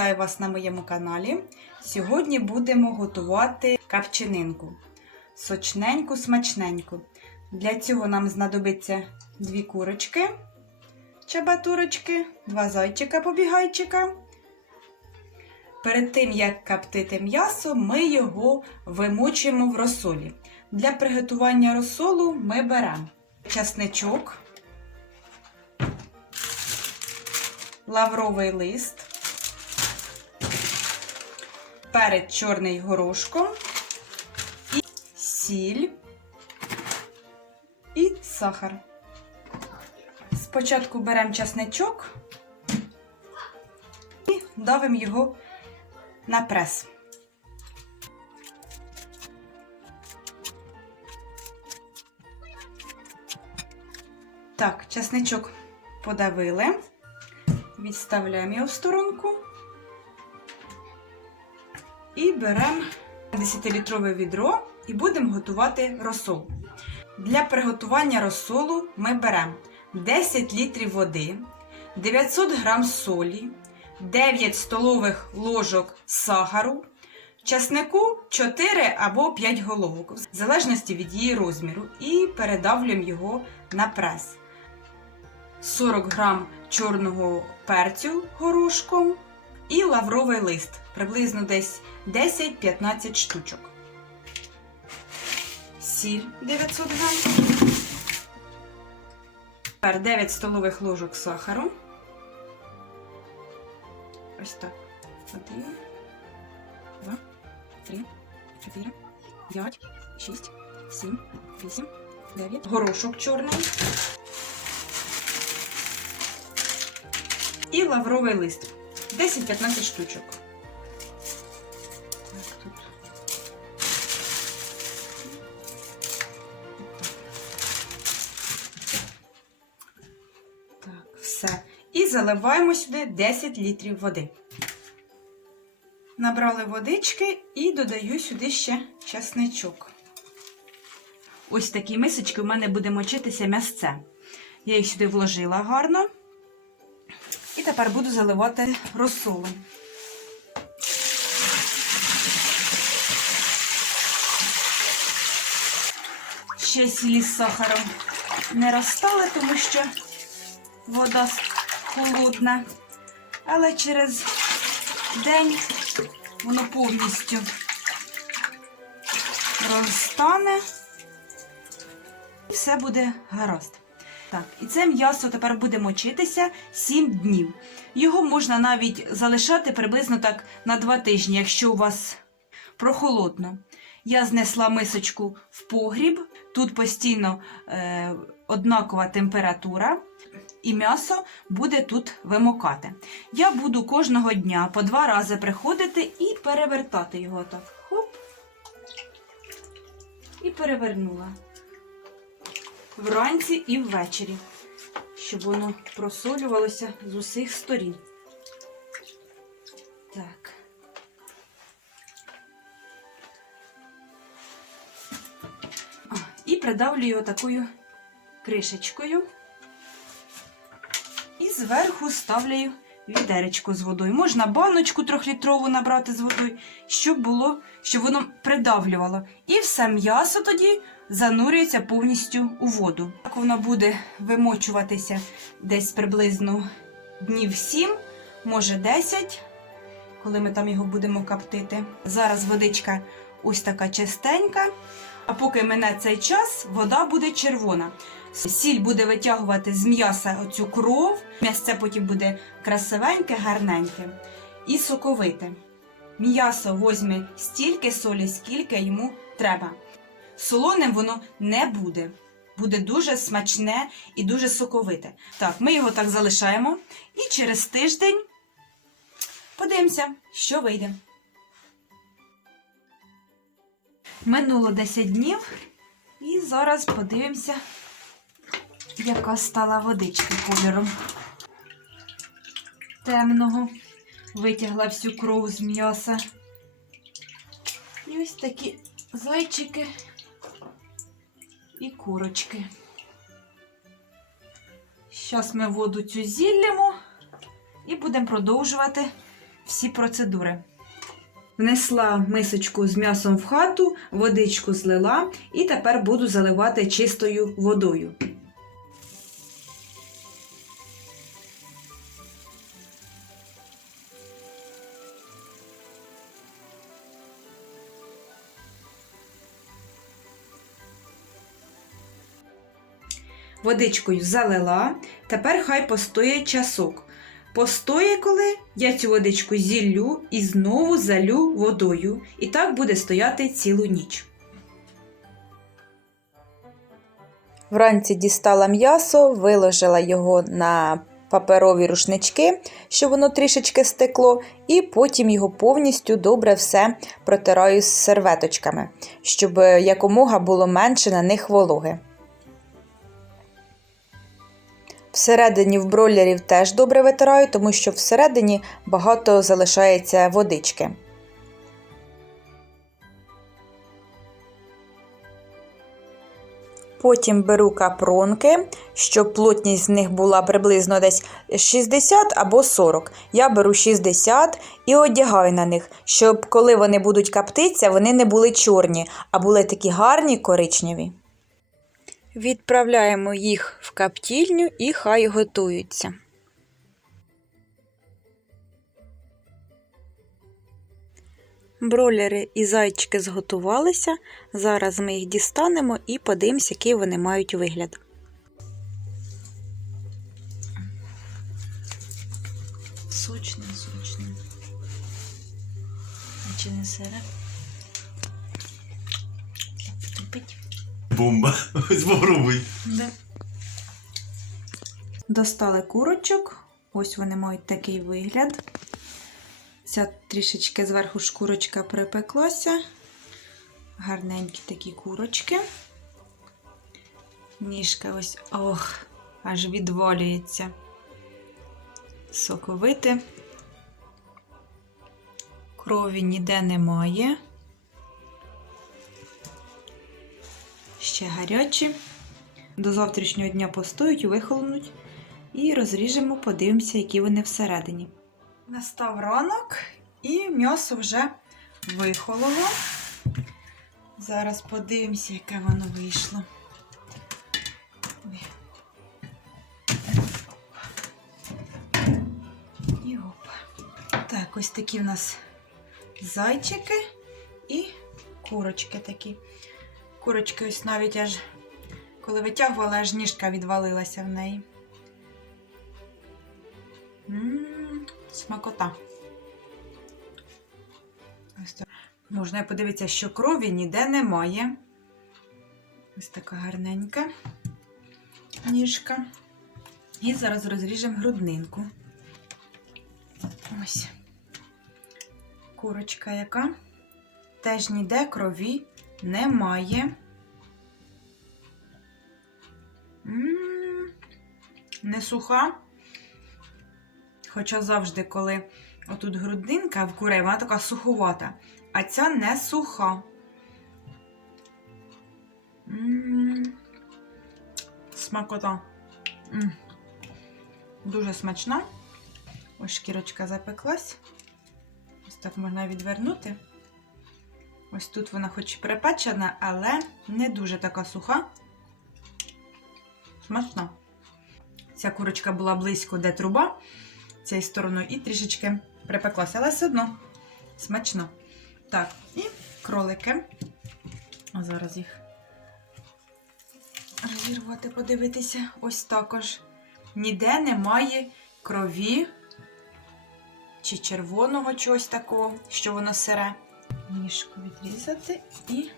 Вітаю вас на моєму каналі. Сьогодні будемо готувати капчининку. Сочненьку, смачненьку. Для цього нам знадобиться дві курочки, чабатурочки, два зайчика побігайчика. Перед тим, як коптити м'ясо, ми його вимочуємо в розсолі. Для приготування розсолу ми беремо часничок, лавровий лист, перець чорний горошком, і сіль і сахар. Спочатку беремо часничок і давимо його на прес. Так, часничок подавили. Відставляємо його в сторонку. І беремо 10-літрове відро і будемо готувати розсол. Для приготування розсолу ми беремо 10 літрів води, 900 г солі, 9 столових ложок сахару, часнику 4 або 5 головок, в залежності від її розміру, і передавлюємо його на прес. 40 грам чорного перцю горошком і лавровий лист, приблизно десь 10-15 штучок. Сіль 900 грам. Тепер 9 столових ложок сахару. Ось так. Один, два, три, чотири, п'ять, шість, сім, вісім, дев'ять. Горошок чорний. І лавровий лист. 10-15 штучок. Заливаємо сюди 10 літрів води. Набрали водички і додаю сюди ще часничок. Ось такі мисочки у мене буде мочитися м'ясце. Я їх сюди вложила гарно. І тепер буду заливати розсолом. Ще сілі з сахаром не розстали, тому що вода холодна. Але через день воно повністю розтане і все буде гаразд. Так, і це м'ясо тепер буде мочитися 7 днів. Його можна навіть залишати приблизно так на 2 тижні, якщо у вас прохолодно. Я знесла мисочку в погріб, тут постійно е, однакова температура, і м'ясо буде тут вимокати. Я буду кожного дня по два рази приходити і перевертати його так. Хоп. І перевернула вранці і ввечері, щоб воно просолювалося з усіх сторін. Так. І придавлю його такою кришечкою. І зверху ставлю відеречко з водою. Можна баночку трьохлітрову набрати з водою, щоб було, щоб воно придавлювало. І все м'ясо тоді занурюється повністю у воду. Так воно буде вимочуватися десь приблизно днів 7, може 10, коли ми там його будемо коптити. Зараз водичка ось така чистенька. А поки мине цей час, вода буде червона. Сіль буде витягувати з м'яса оцю кров, м'ясце потім буде красивеньке, гарненьке і соковите. М'ясо возьме стільки солі, скільки йому треба. Солоним воно не буде. Буде дуже смачне і дуже соковите. Так, ми його так залишаємо. І через тиждень подивимося, що вийде. Минуло 10 днів, і зараз подивимося, яка стала водичка кольором темного. Витягла всю кров з м'яса. І ось такі зайчики і курочки. Зараз ми воду цю зіллємо і будемо продовжувати всі процедури. Внесла мисочку з м'ясом в хату, водичку злила і тепер буду заливати чистою водою. Водичкою залила, тепер хай постоє часок. Постоє, коли я цю водичку зіллю і знову залю водою. І так буде стояти цілу ніч. Вранці дістала м'ясо, виложила його на паперові рушнички, щоб воно трішечки стекло, і потім його повністю добре все протираю з серветочками, щоб якомога було менше на них вологи. Всередині в бройлерів теж добре витираю, тому що всередині багато залишається водички. Потім беру капронки, щоб плотність з них була приблизно десь 60 або 40. Я беру 60 і одягаю на них, щоб коли вони будуть коптитися, вони не були чорні, а були такі гарні коричневі. Відправляємо їх в каптільню і хай готуються. Бролери і зайчики зготувалися. Зараз ми їх дістанемо і подивимося, який вони мають вигляд. Сочне, сочне. Чи не сире? Бомба. Ось попробуй. Да. Достали курочок. Ось вони мають такий вигляд. Ця трішечки зверху шкурочка припеклася. Гарненькі такі курочки. Ніжка ось, ох, аж відвалюється. Соковите. Крові ніде немає. Ще гарячі. До завтрашнього дня постоють, вихолонуть. І розріжемо, подивимося, які вони всередині. Настав ранок і м'ясо вже вихололо. Зараз подивимося, яке воно вийшло. І оп. Так, ось такі в нас зайчики і курочки такі. Курочки ось навіть аж коли витягувала, аж ніжка відвалилася в неї. М, Смакота. Можна подивитися, що крові ніде немає. Ось така гарненька ніжка. І зараз розріжемо груднинку. Ось. Курочка яка. Теж ніде крові немає. М, Не суха. Хоча завжди, коли отут грудинка в курей, вона така суховата, а ця не суха. Смакота. Дуже смачна. Ось шкірочка запеклась. Ось так можна відвернути. Ось тут вона хоч і припечена, але не дуже така суха. Смачна. Ця курочка була близько, де труба цією стороною, і трішечки припеклася, але все одно смачно. Так, і кролики. Зараз їх розірвати, подивитися. Ось також. Ніде немає крові чи червоного чогось такого, що воно сире. Ніжку відрізати і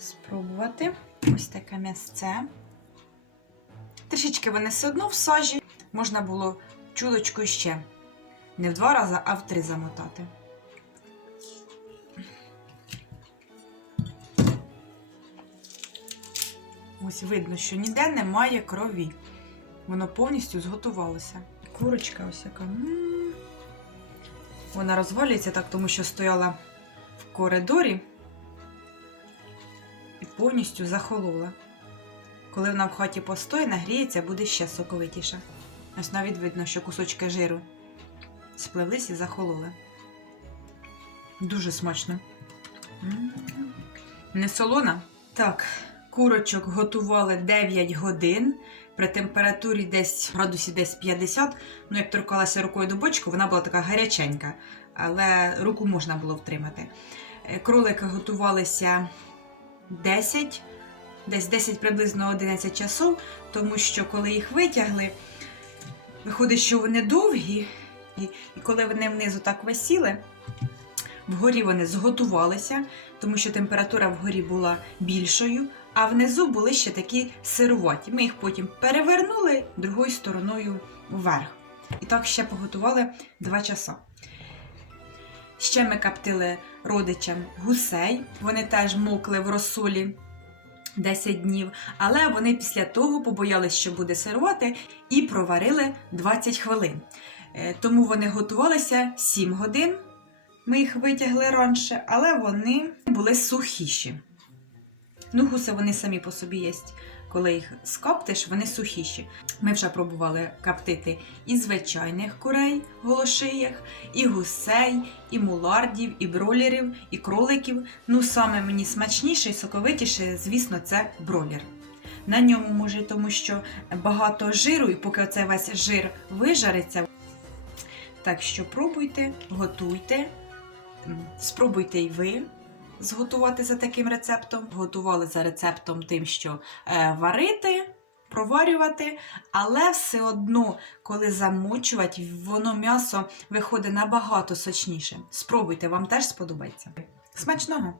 спробувати. Ось таке м'ясце. Трішечки вони все одно в сажі. Можна було чулочкою ще не в два рази, а в три замотати. Ось видно, що ніде немає крові. Воно повністю зготувалося. Курочка ось яка. Вона розвалюється так, тому що стояла в коридорі і повністю захолола. Коли вона в хаті постоє, нагріється, буде ще соковитіша. Ось навіть видно, що кусочки жиру спливлись і захололи. Дуже смачно. Не солона? Так, курочок готували 9 годин при температурі десь градусі десь 50. Ну, як торкалася рукою до бочку, вона була така гаряченька, але руку можна було втримати. Е, Кролики готувалися 10, десь 10 приблизно 11 часов, тому що коли їх витягли, виходить, що вони довгі, і, коли вони внизу так висіли, вгорі вони зготувалися, тому що температура вгорі була більшою, а внизу були ще такі сируваті. Ми їх потім перевернули другою стороною вверх. І так ще поготували 2 часа. Ще ми коптили родичам гусей. Вони теж мокли в розсолі 10 днів, але вони після того побоялись, що буде сирувати, і проварили 20 хвилин. Е, Тому вони готувалися 7 годин. Ми їх витягли раніше, але вони були сухіші. Ну, гуси вони самі по собі є. Коли їх скоптиш, вони сухіші. Ми вже пробували коптити і звичайних курей голошиях, і гусей, і мулардів, і бролерів, і кроликів. Ну, саме мені смачніше і соковитіше, звісно, це бролер. На ньому може, тому що багато жиру, і поки оцей весь жир вижариться. Так що пробуйте, готуйте, спробуйте і ви зготувати за таким рецептом. Готували за рецептом тим, що е, варити, проварювати, але все одно, коли замочувати, воно м'ясо виходить набагато сочніше. Спробуйте, вам теж сподобається. Смачного!